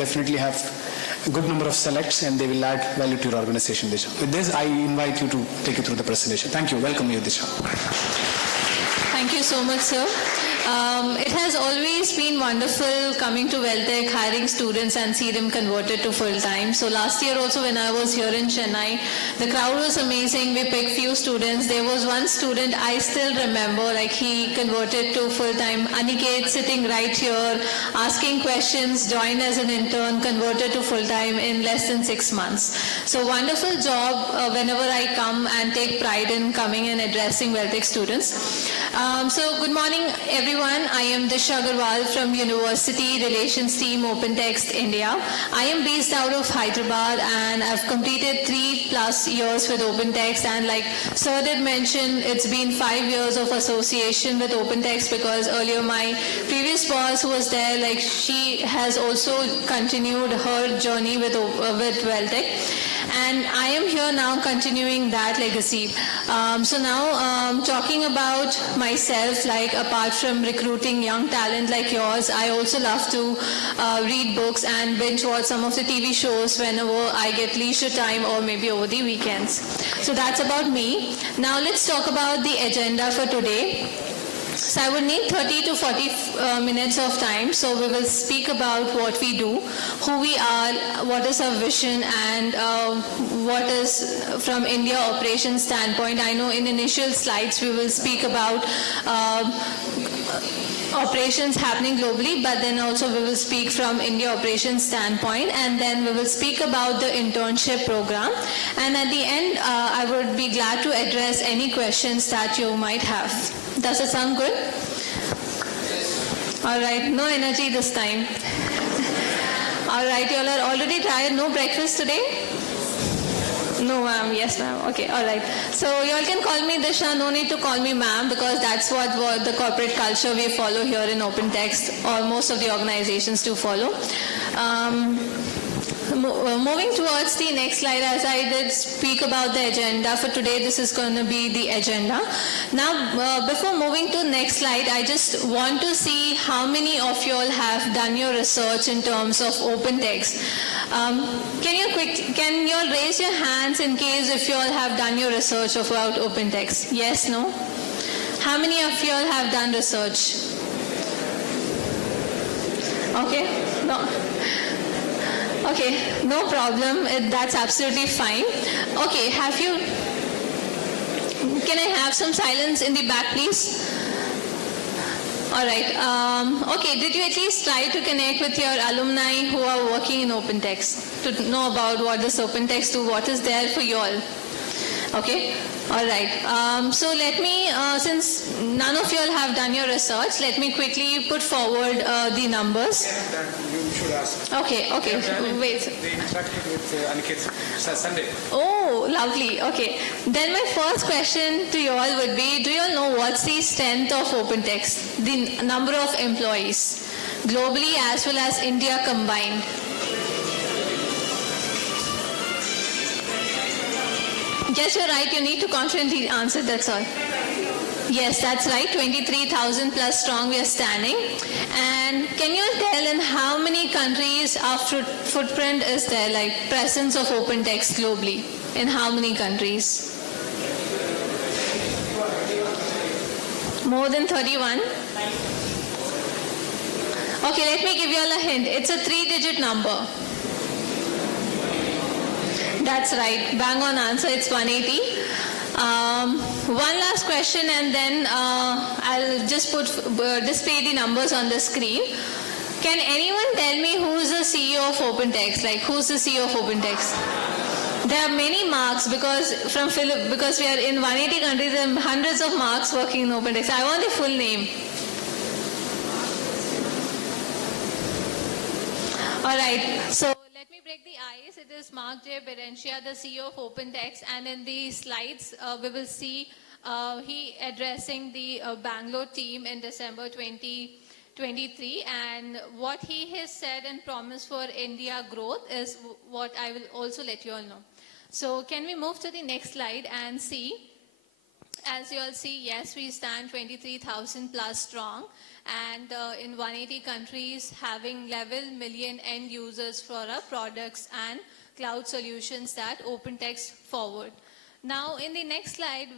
definitely have a good number of selects and they will add value to your organization, Disha. With this, I invite you to take you through the presentation. Thank you. Welcome you, Disha. Thank you so much, sir. It has always been wonderful coming to Vel Tech, hiring students and see them converted to full-time. So last year also when I was here in Chennai, the crowd was amazing. We picked few students. There was one student I still remember, like he converted to full-time. Aniket sitting right here, asking questions, joined as an intern, converted to full-time in less than 6 months. So wonderful job whenever I come and take pride in coming and addressing Vel Tech students. So good morning everyone. I am Disha Agarwal from University Relations Team OpenText India. I am based out of Hyderabad and I've completed 3+ years with OpenText, and like Sir did mention, it's been 5 years of association with OpenText because earlier my previous boss who was there, like she has also continued her journey with Vel Tech. And I am here now continuing that legacy. So now talking about myself, like apart from recruiting young talent like yours, I also love to read books and binge watch some of the TV shows whenever I get leisure time or maybe over the weekends. So that's about me. Now let's talk about the agenda for today. So I would need 30 to 40 minutes of time. So we will speak about what we do, who we are, what is our vision, and what is from India operations standpoint. I know in initial slides we will speak about operations happening globally, but then also we will speak from India operations standpoint, and then we will speak about the internship program. And at the end, I would be glad to address any questions that you might have. Does it sound good? All right, no energy this time. All right, you all are already tired. No breakfast today? No, ma'am. Yes, ma'am. Okay, all right. So you all can call me Disha. No need to call me ma'am because that's what the corporate culture we follow here in OpenText, or most of the organizations do follow. Moving towards the next slide, as I did speak about the agenda for today, this is going to be the agenda. Now, before moving to next slide, I just want to see how many of you all have done your research in terms of OpenText. Can you all raise your hands in case if you all have done your research about OpenText? Yes, no? How many of you all have done research? Okay, no. Okay, no problem. That's absolutely fine. Okay, can I have some silence in the back, please? All right. Okay, did you at least try to connect with your alumni who are working in OpenText to know about what does OpenText do, what is there for you all? Okay. All right. So let me, since none of you all have done your research, let me quickly put forward the numbers. You should ask. Okay. Wait. They interacted with Aniket Sunday. Oh, lovely. Okay. Then my first question to you all would be, do you all know what's the strength of OpenText? The number of employees, globally as well as India combined. Yes, you're right. You need to confidently answer, that's all. Yes, that's right. 23,000 plus strong we are standing. And can you tell in how many countries our footprint is there, like presence of OpenText globally? In how many countries? More than 31? Okay, let me give you all a hint. It's a 3-digit number. That's right. Bang on answer. It's 180. One last question and then I'll just display the numbers on the screen. Can anyone tell me who's the CEO of OpenText? Like who's the CEO of OpenText? There are many marks because we are in 180 countries, there are hundreds of marks working in OpenText. I want the full name. All right. So let me break the ice. It is Mark J. Berencia, the CEO of OpenText, and in the slides we will see he addressing the Bangalore team in December 2023, and what he has said and promised for India growth is what I will also let you all know. So can we move to the next slide and see? As you all see, yes, we stand 23,000 plus strong. and in 180 countries having 11 million end users for our products and cloud solutions that OpenText forward. Now in the next slide,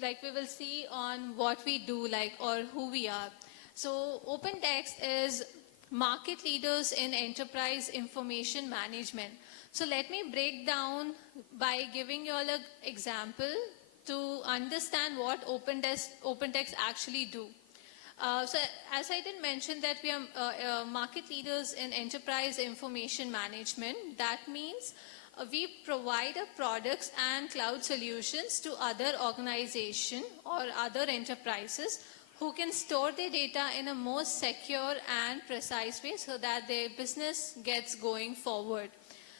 like we will see on what we do, like, or who we are. So OpenText is market leaders in enterprise information management. So let me break down by giving you all an example to understand what OpenText actually do. So as I did mention that we are market leaders in enterprise information management, that means we provide our products and cloud solutions to other organizations or other enterprises who can store their data in a more secure and precise way so that their business gets going forward.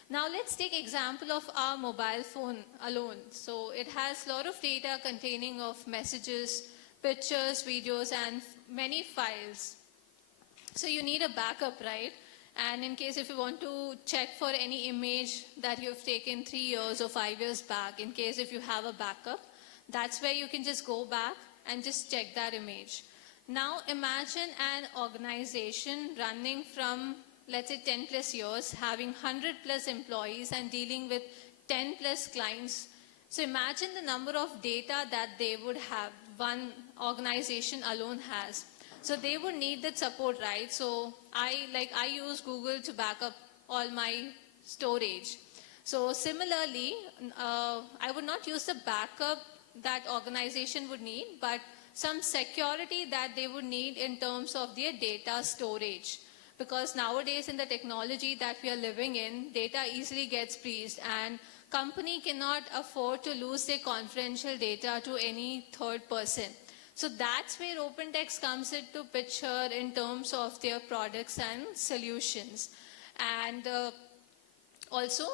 Now let's take example of our mobile phone alone. So it has a lot of data containing of messages, pictures, videos, and many files. So you need a backup, right? And in case if you want to check for any image that you've taken 3 years or 5 years back, in case if you have a backup, that's where you can just go back and just check that image. Now imagine an organization running from, let's say, 10 plus years, having 100 plus employees and dealing with 10 plus clients. So imagine the number of data that they would have, one organization alone has. So they would need that support, right? So I use Google to back up all my storage. So similarly, I would not use the backup that organization would need, but some security that they would need in terms of their data storage. Because nowadays in the technology that we are living in, data easily gets breached and company cannot afford to lose their confidential data to any third person. So that's where OpenText comes into picture in terms of their products and solutions. And also,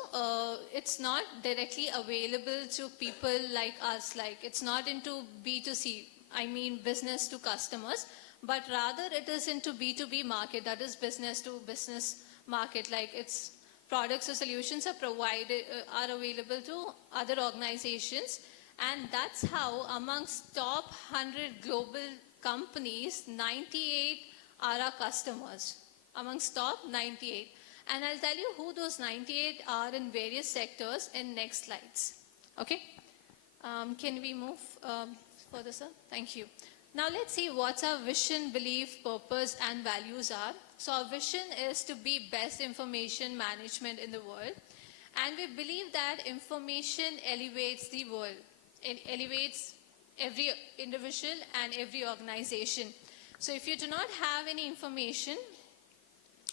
it's not directly available to people like us, like it's not into B2C, I mean business to customers, but rather it is into B2B market, that is business to business market, like its products or solutions are provided, are available to other organizations. And that's how amongst top 100 global companies, 98 are our customers, amongst top 98. And I'll tell you who those 98 are in various sectors in next slides. Okay? Can we move further, sir? Thank you. Now let's see what our vision, belief, purpose, and values are. So our vision is to be best information management in the world. And we believe that information elevates the world. It elevates every individual and every organization. So if you do not have any information,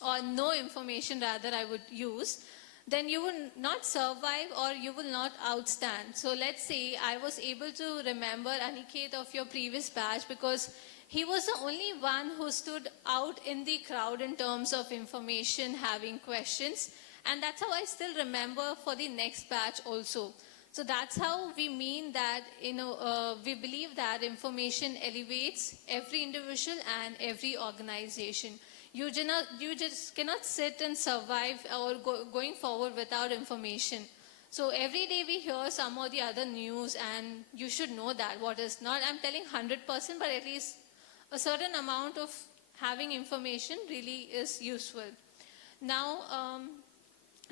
or no information rather I would use, then you will not survive or you will not outstand. So let's say I was able to remember Aniket of your previous batch because he was the only one who stood out in the crowd in terms of information, having questions. And that's how I still remember for the next batch also. So that's how we mean that, we believe that information elevates every individual and every organization. You just cannot sit and survive or going forward without information. So every day we hear some or the other news and you should know that what is not, I'm telling 100%, but at least a certain amount of having information really is useful. Now,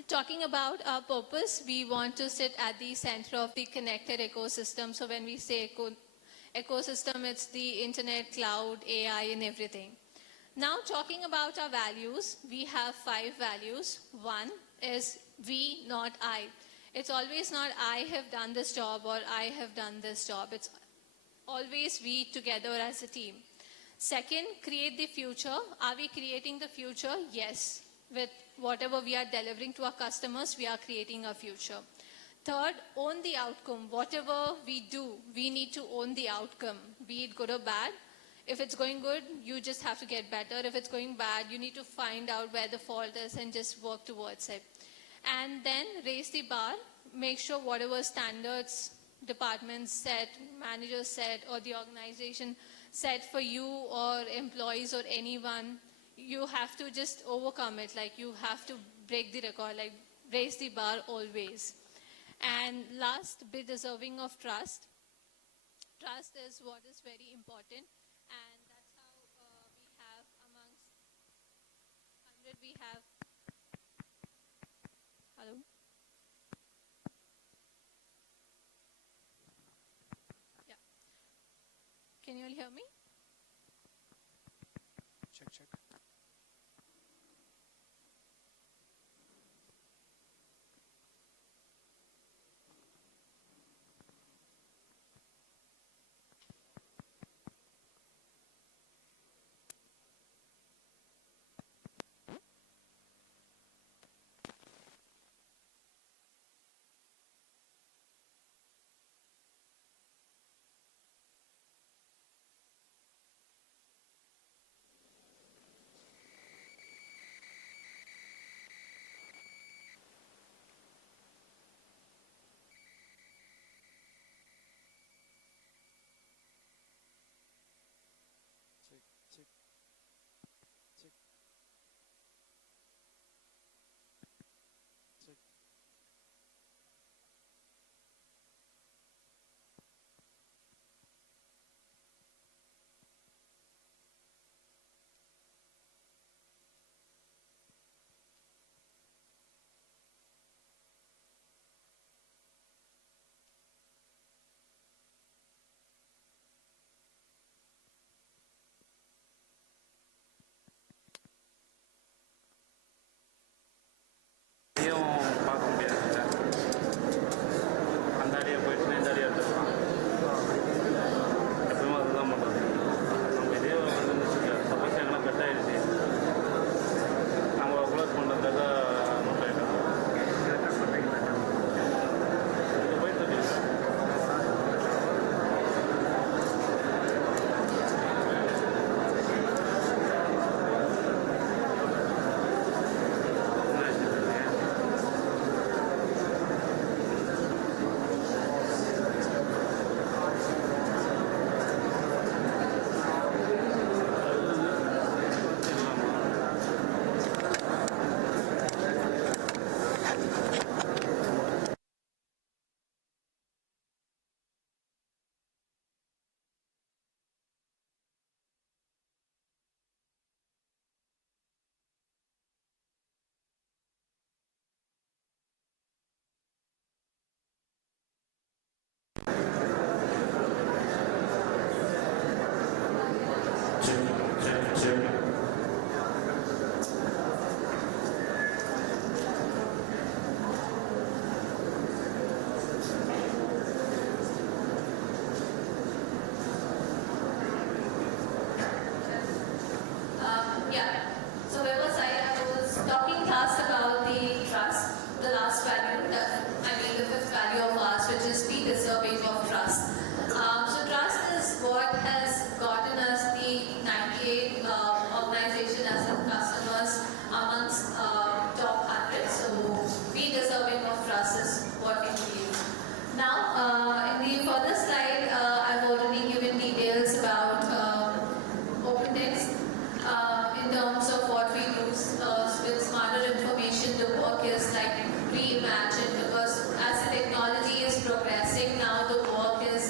talking about our purpose, we want to sit at the center of the connected ecosystem. So when we say ecosystem, it's the internet, cloud, AI, and everything. Now talking about our values, we have 5 values. One is we, not I. It's always not I have done this job or I have done this job. It's always we together as a team. Second, create the future. Are we creating the future? Yes. With whatever we are delivering to our customers, we are creating a future. Third, own the outcome. Whatever we do, we need to own the outcome, be it good or bad. If it's going good, you just have to get better. If it's going bad, you need to find out where the fault is and just work towards it. And then raise the bar, make sure whatever standards departments set, managers set, or the organization set for you or employees or anyone, you have to just overcome it. Like you have to break the record, like raise the bar always. And last, be deserving of trust. Trust is what is very important. And that's how you hear me? Check, check. Check, check, check, check. இதையும் பார்க்க முடியாதுல்ல, அந்த அடியை போயிட்டு இந்த அடியை எடுத்துக்கலாம். எப்பவுமே அதுதான் பண்ணுறது. நம்ம இதே வந்து சப்போஸ் எங்கன்னா கட் ஆகிடுச்சு, நம்ம க்ளோஸ் பண்ணுறதுக்காக நோட் ஆகிடும். இது போயிட்டு இருக்கு. Yeah. So where was I? I was talking last about the trust, the last value, the fifth value of ours, which is be deserving of trust. So trust is what has gotten us the 98 organization as customers amongst top 100. So be deserving of trust is what we believe. Now, in the further slide, I've already given details about open text. In terms of what we use with smarter information, the work is like reimagined, because as the technology is progressing, now the work is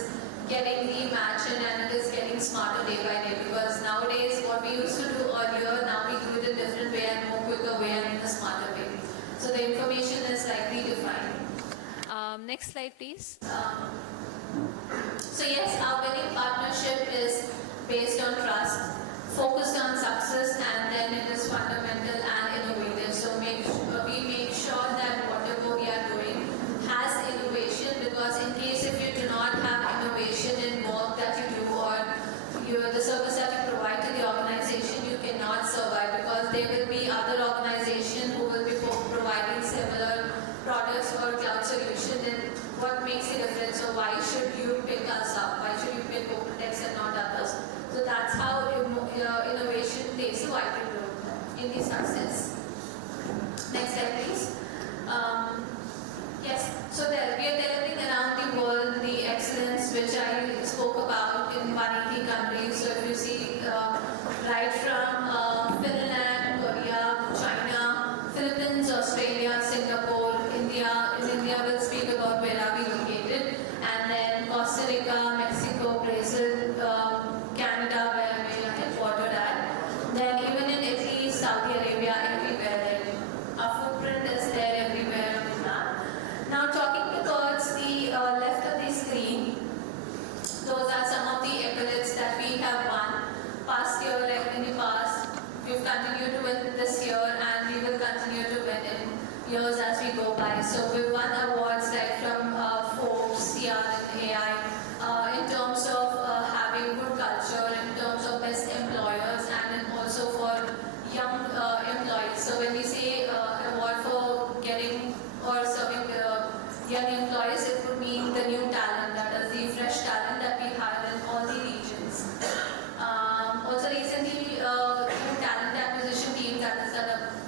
getting reimagined and it is getting smarter day by day, because nowadays what we used to do earlier, now we do it a different way and more quicker way and in a smarter way. So the information is like redefined. Next slide please. So yes, our winning partnership is based on trust, focused on success, and then it is fundamental and innovative. So we make sure that whatever we are doing has innovation, because in case if you do not have innovation in work that you do or the service that you provide to the organization, you cannot survive, because there will be other organizations who will be providing similar products or cloud solution. Then what makes a difference? So why should you pick us up? Why should you pick OpenText and not others? So that's how innovation plays a vital role in the success. Next slide, please. Yes, so we are delivering around the world the excellence which I spoke about in 180 countries. So if you see right from Finland, Korea, China, Philippines, Australia, Singapore, India. In India, we'll speak about where are we located, and then Costa Rica, Mexico, Brazil, Canada, where we are headquartered at. Then even in Italy, Saudi Arabia, everywhere there. Our footprint is there everywhere on the map. Now talking towards the left of the screen, those are some of the accolades that we continue to win in years as we go by. So we've won awards like from Forbes, CR and AI in terms of having good culture, in terms of best employers, and then also for young employees. So when we say award for getting or serving young employees, it would mean the new talent, that is the fresh talent that we hire in all the regions. Also recently, new talent acquisition team that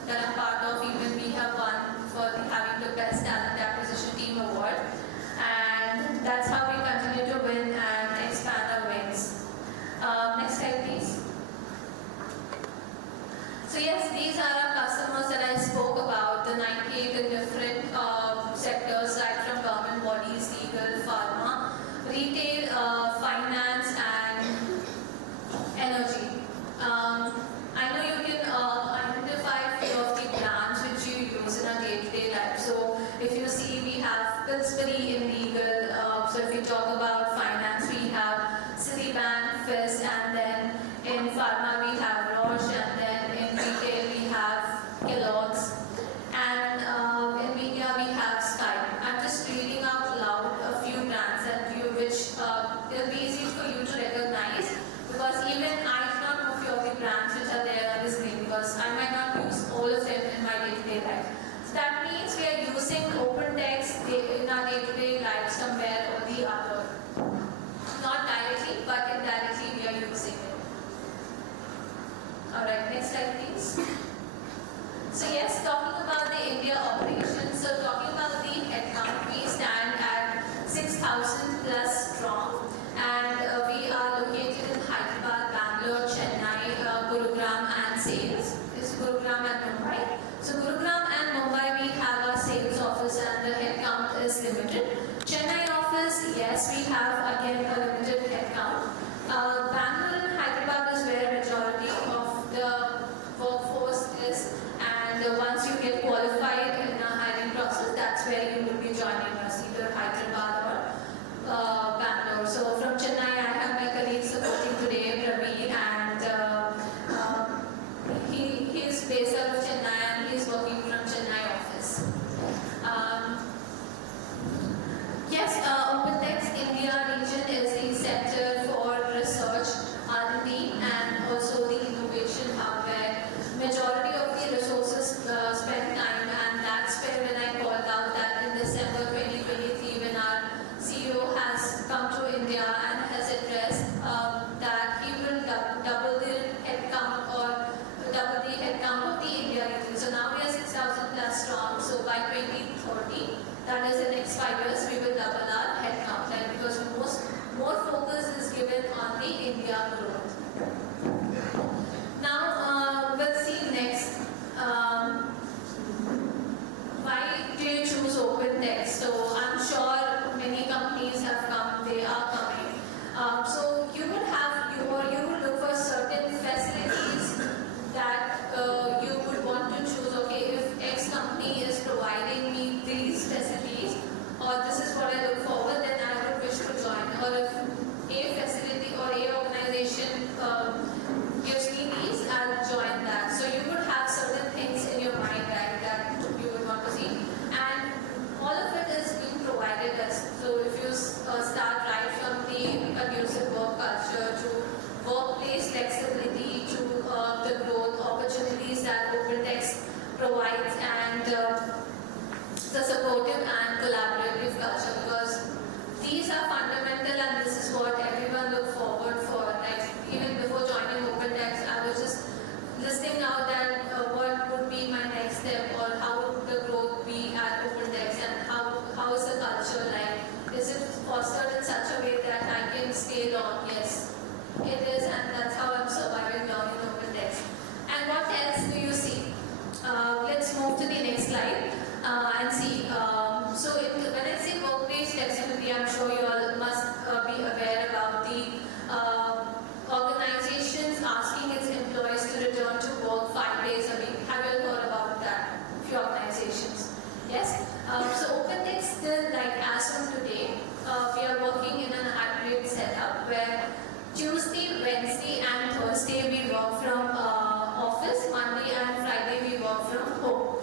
I'm part of, even we have won for having the best talent acquisition team award. And that's how we continue to win and expand our wings. Next slide, please. So yes, these are our customers that I spoke about, the 98 in different sectors, right from government bodies, legal, pharma, retail, finance, and energy. I know you can identify a few of the brands which you use in our day-to-day life. So if you see, we have Pillsbury in legal. So if you talk about finance, we have Citibank, Fist, and then in pharma we have Roche, and then in retail we have Kellogg's, and in media we have Sky. I'm just reading out loud a few brands and which it'll be easy for you to recognize, because even I do not know a few of the brands which are there on the screen, because I might not use all of them in my day-to-day life. So that means we are using open text in our day-to-day life somewhere or the other. Not directly, but indirectly we are using it. Alright, next slide please. So yes, talking about the India operations, so talking about the headcount, we stand at 6,000 plus strong, and we are located in Hyderabad, Bangalore, Chennai, Gurugram and sales. This is Gurugram and Mumbai. So Gurugram and Mumbai we have our sales office and the headcount is limited. Chennai office, yes, we have again a limited headcount. Bangalore and Hyderabad is where majority of the workforce is, and once you get qualified in a hiring process, that's where you will be joining us, either Hyderabad or Bangalore. So from Chennai, I have my colleague supporting today, Praveen, and he is based out of Chennai and he is working from Chennai office. Yes, OpenText India region is the center for research, R&D, and also the innovation hub where majority of the resources spend time, and that's where when I called out that in December 2023 when our CEO has come to India and has addressed that he will double the headcount of the India region. So now we are 6,000 plus strong, so by 2030, that is the next 5 years, we will double our headcount, right? Because more focus is given on the India growth. Now, we'll see next. Why do you choose OpenText? So I'm sure many companies have come, they are coming. So you would look for certain facilities that you would want to choose. Okay, if X company is providing me these facilities, or this is what I look forward, then I would wish to join. Or if A facility or A organization gives me these, I'll join that. So you would have certain things in your mind, right, that you would want to see. And all of it is being provided us. So if you start right from the conducive work culture to workplace flexibility to the growth opportunities that OpenText provides, and the supportive and collaborative culture, because these are fundamental and this is what everyone look forward for. Like even before joining OpenText, I was just listing out that what would be my next step, or how would the growth be at OpenText, and how is the culture like? Is it fostered in such a way that I can stay long? Yes, it is, and that's how I'm surviving long in OpenText. And what else do you see? Let's move to the next slide and see. When I say workplace flexibility, I'm sure you all must be aware about the organizations asking its employees to return to work 5 days a week. Have you heard about that? Few organizations. Yes? So OpenText still, like as from today, we are working in a hybrid setup where Tuesday, Wednesday and Thursday we work from office, Monday and Friday we work from home.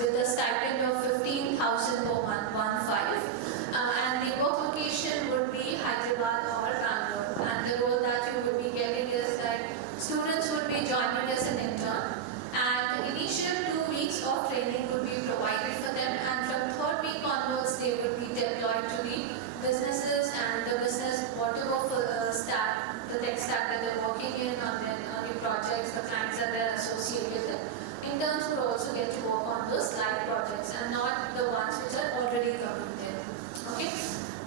with a stipend of 15,000 per month, 1-5. And the work location would be Hyderabad or Bangalore. And the role that you would be getting is like students would be joining as an intern. And initial 2 weeks of training would be provided for them. And from third week onwards, they would be deployed to the businesses and the business, whatever stack, the tech stack that they're working in, and then the projects, the clients that they're associated with. Interns would also get to work on those live projects and not the ones which are already completed. Okay.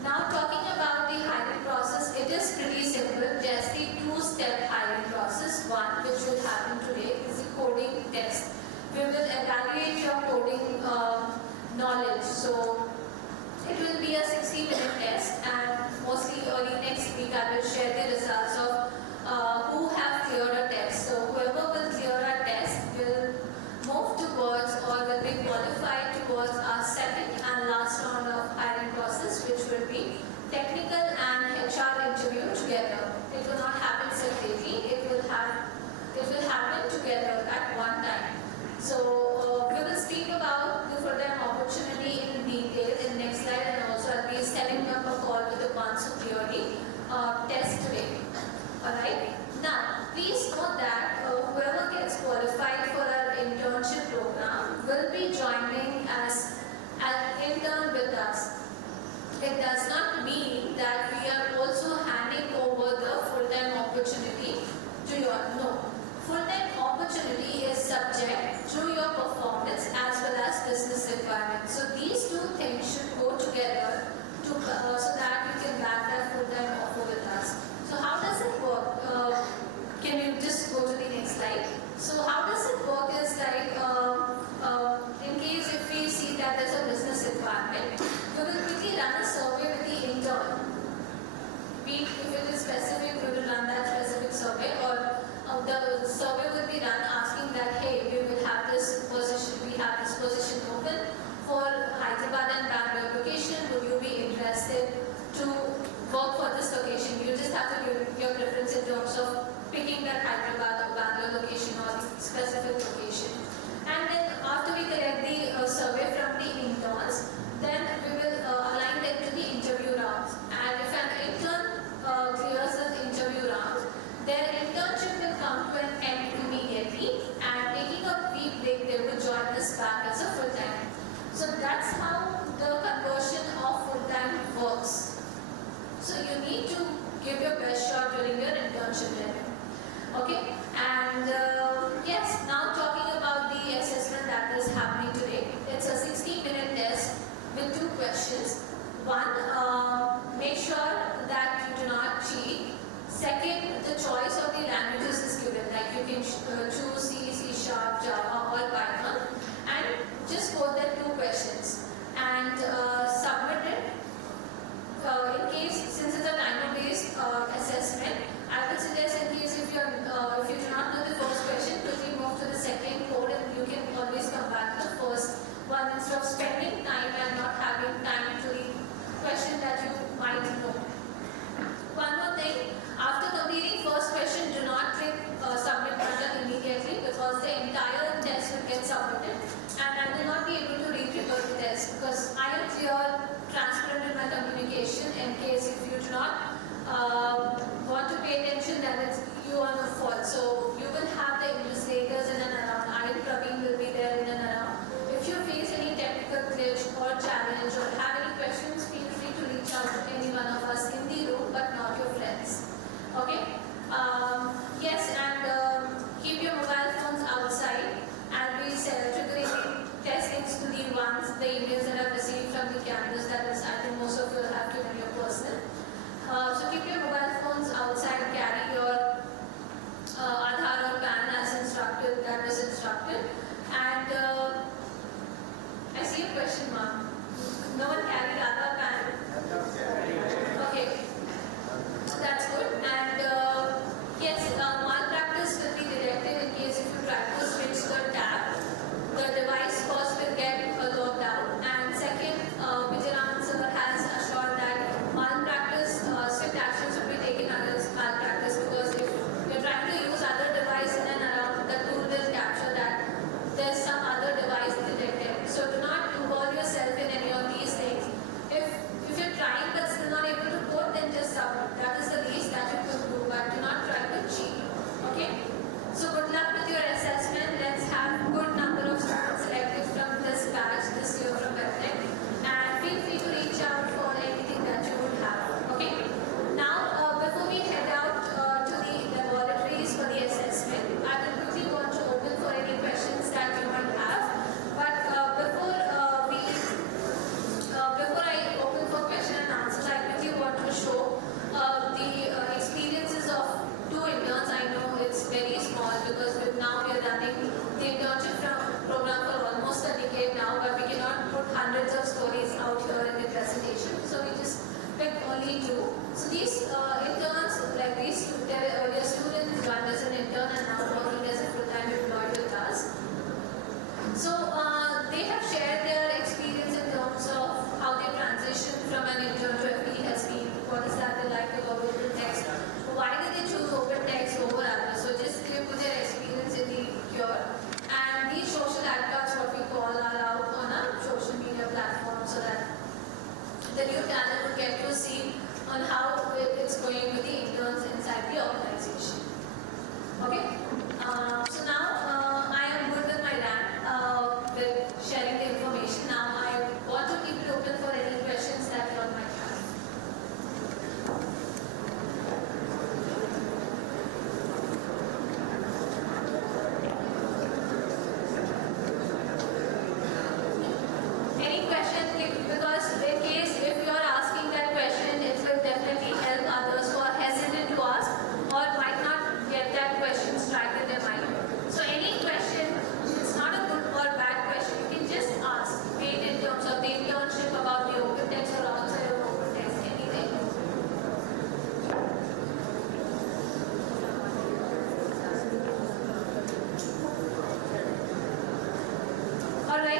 Now talking about the hiring process, it is pretty simple. Just the two-step hiring process. One, which will happen today, is the coding test. We will evaluate your coding knowledge. So it will be a 60-minute test, and mostly early next week I will share the results of who have cleared a test. So whoever will clear a test will move towards or will be qualified towards our second and last round of hiring process, which will be technical and HR interview together. It will not happen separately. It will happen together at one time. So we will speak about the full-time opportunity in detail in the next slide, and also I'll be setting up a call with the ones who clearly test today.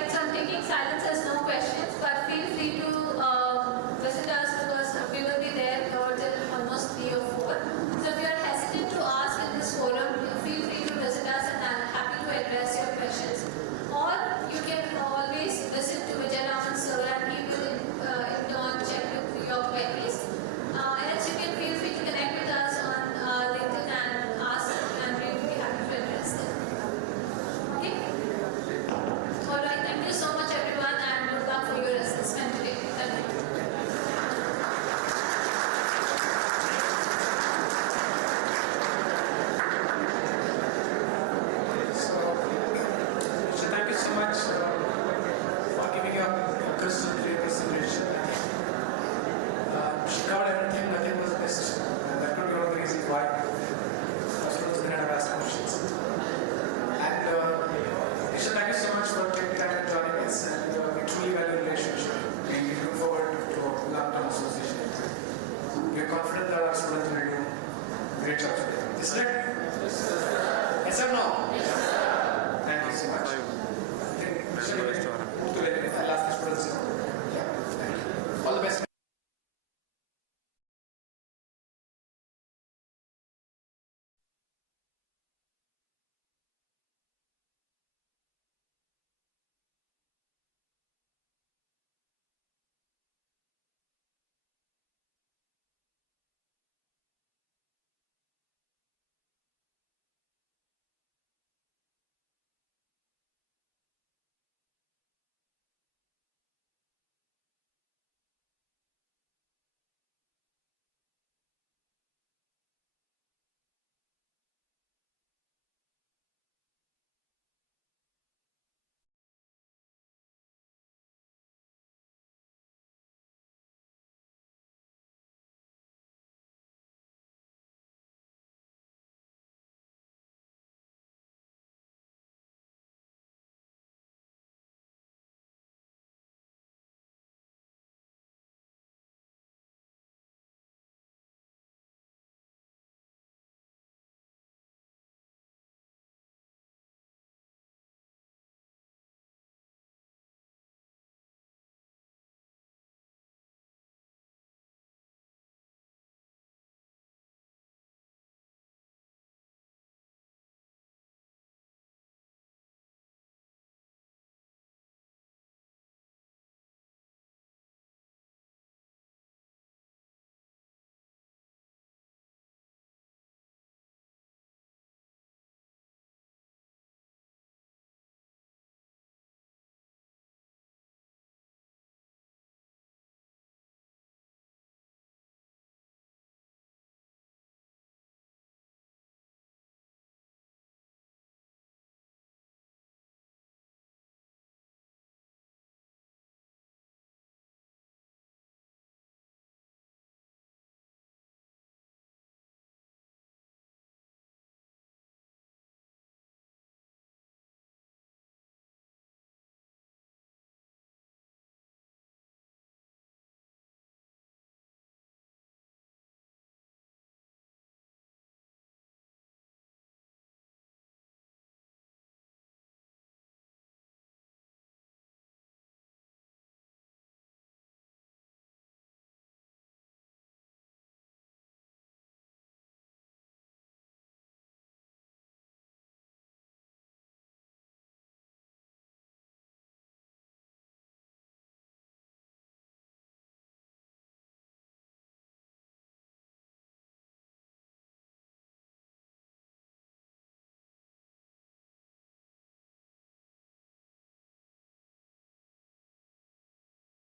effects on taking silence as no questions, but feel free to visit us because we will be there till almost 3 or 4.